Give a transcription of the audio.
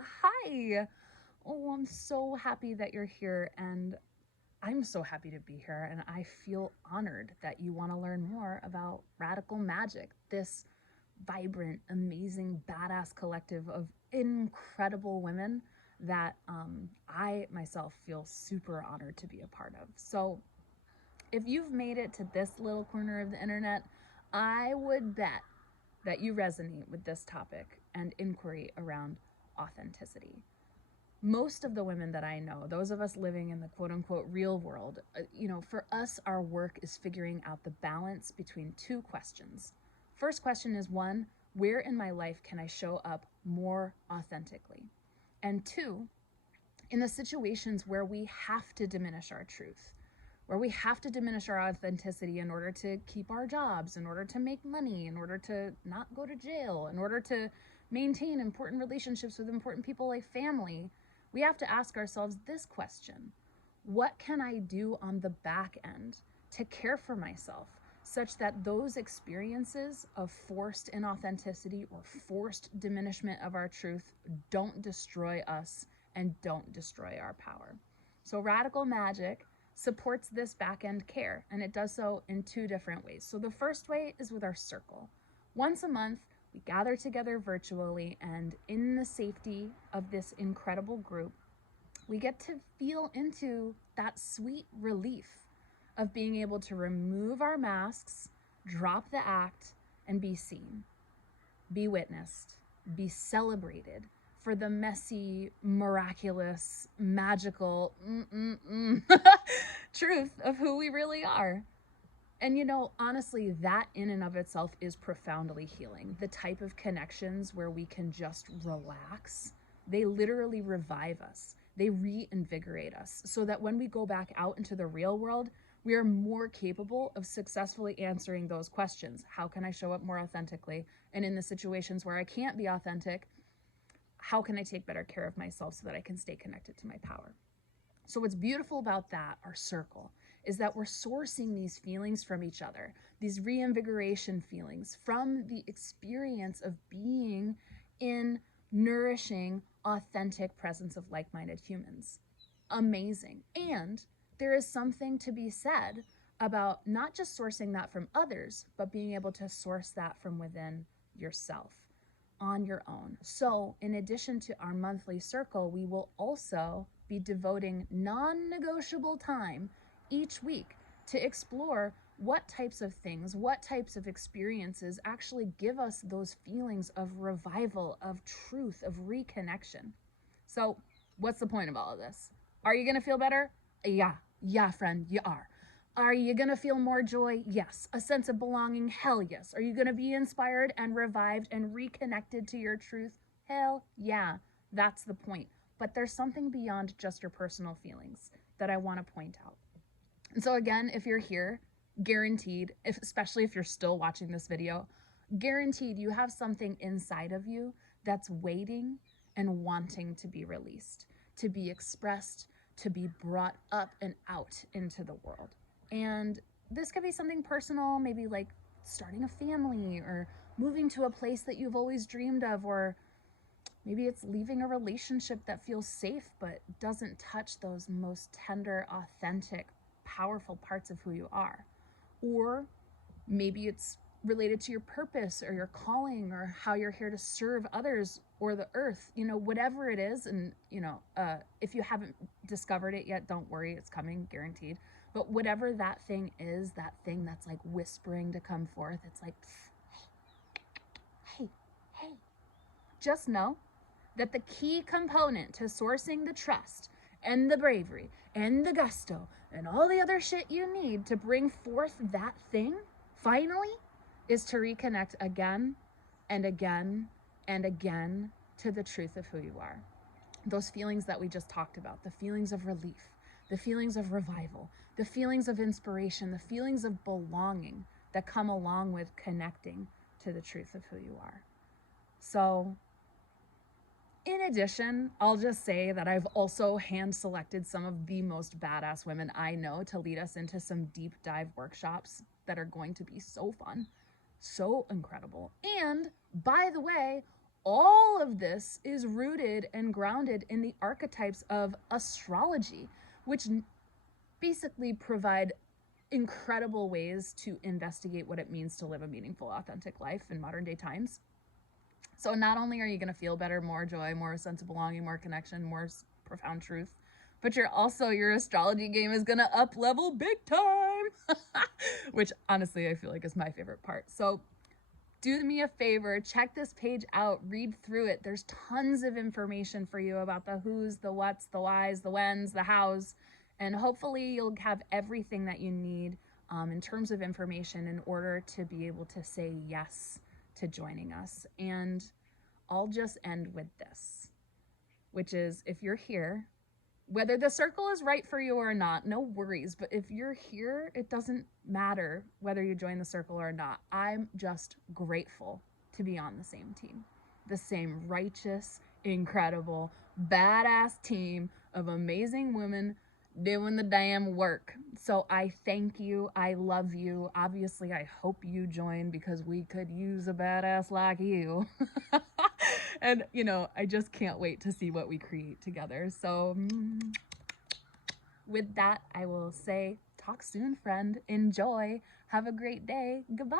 Hi. Oh, I'm so happy that you're here, and I'm so happy to be here. And I feel honored that you want to learn more about Radical Magic, this vibrant, amazing, badass collective of incredible women that I myself feel super honored to be a part of. So, if you've made it to this little corner of the internet, I would bet that you resonate with this topic and inquiry around authenticity. Most of the women that I know, those of us living in the quote unquote real world, for us, our work is figuring out the balance between two questions. First question is one, where in my life can I show up more authentically? And two, in the situations where we have to diminish our truth, where we have to diminish our authenticity in order to keep our jobs, in order to make money, in order to not go to jail, in order to maintain important relationships with important people like family, we have to ask ourselves this question: what can I do on the back end to care for myself such that those experiences of forced inauthenticity or forced diminishment of our truth don't destroy us and don't destroy our power? So, Radical Magic supports this back end care, and it does so in two different ways. So, the first way is with our circle. Once a month, we gather together virtually, and in the safety of this incredible group, we get to feel into that sweet relief of being able to remove our masks, drop the act, and be seen, be witnessed, be celebrated for the messy, miraculous, magical truth of who we really are. And honestly, that in and of itself is profoundly healing. The type of connections where we can just relax, they literally revive us. They reinvigorate us so that when we go back out into the real world, we are more capable of successfully answering those questions. How can I show up more authentically? And in the situations where I can't be authentic, how can I take better care of myself so that I can stay connected to my power? So, what's beautiful about that, our circle, is that we're sourcing these feelings from each other, these reinvigoration feelings from the experience of being in nourishing, authentic presence of like minded humans. Amazing. And there is something to be said about not just sourcing that from others, but being able to source that from within yourself on your own. So, in addition to our monthly circle, we will also be devoting non negotiable time each week to explore what types of things, what types of experiences actually give us those feelings of revival, of truth, of reconnection. So, what's the point of all of this? Are you going to feel better? Yeah, friend, you are. Are you going to feel more joy? Yes. A sense of belonging? Hell yes. Are you going to be inspired and revived and reconnected to your truth? Hell yeah. That's the point. But there's something beyond just your personal feelings that I want to point out. And so, again, if you're here, guaranteed, especially if you're still watching this video, guaranteed you have something inside of you that's waiting and wanting to be released, to be expressed, to be brought up and out into the world. And this could be something personal, maybe like starting a family or moving to a place that you've always dreamed of, or maybe it's leaving a relationship that feels safe but doesn't touch those most tender, authentic, powerful parts of who you are. Or maybe it's related to your purpose or your calling or how you're here to serve others or the earth, whatever it is. And, if you haven't discovered it yet, don't worry, it's coming, guaranteed. But whatever that thing is, that thing that's like whispering to come forth, it's like, hey, hey, just know that the key component to sourcing the trust and the bravery and the gusto and all the other shit you need to bring forth that thing finally is to reconnect again and again and again to the truth of who you are. Those feelings that we just talked about, the feelings of relief, the feelings of revival, the feelings of inspiration, the feelings of belonging that come along with connecting to the truth of who you are. So, in addition, I'll just say that I've also hand selected some of the most badass women I know to lead us into some deep dive workshops that are going to be so fun, so incredible. And by the way, all of this is rooted and grounded in the archetypes of astrology, which basically provide incredible ways to investigate what it means to live a meaningful, authentic life in modern day times. So not only are you going to feel better, more joy, more sense of belonging, more connection, more profound truth, but your astrology game is going to up level big time, which honestly I feel like is my favorite part. So do me a favor, check this page out, read through it. There's tons of information for you about the who's, the what's, the why's, the when's, the how's, and hopefully you'll have everything that you need in terms of information in order to be able to say yes to joining us. And I'll just end with this, which is, if you're here, whether the circle is right for you or not, no worries. But if you're here, it doesn't matter whether you join the circle or not. I'm just grateful to be on the same team. The same righteous, incredible, badass team of amazing women doing the damn work. So I thank you. I love you. Obviously, I hope you join because we could use a badass like you. And, I just can't wait to see what we create together. So with that, I will say, talk soon, friend. Enjoy. Have a great day. Goodbye.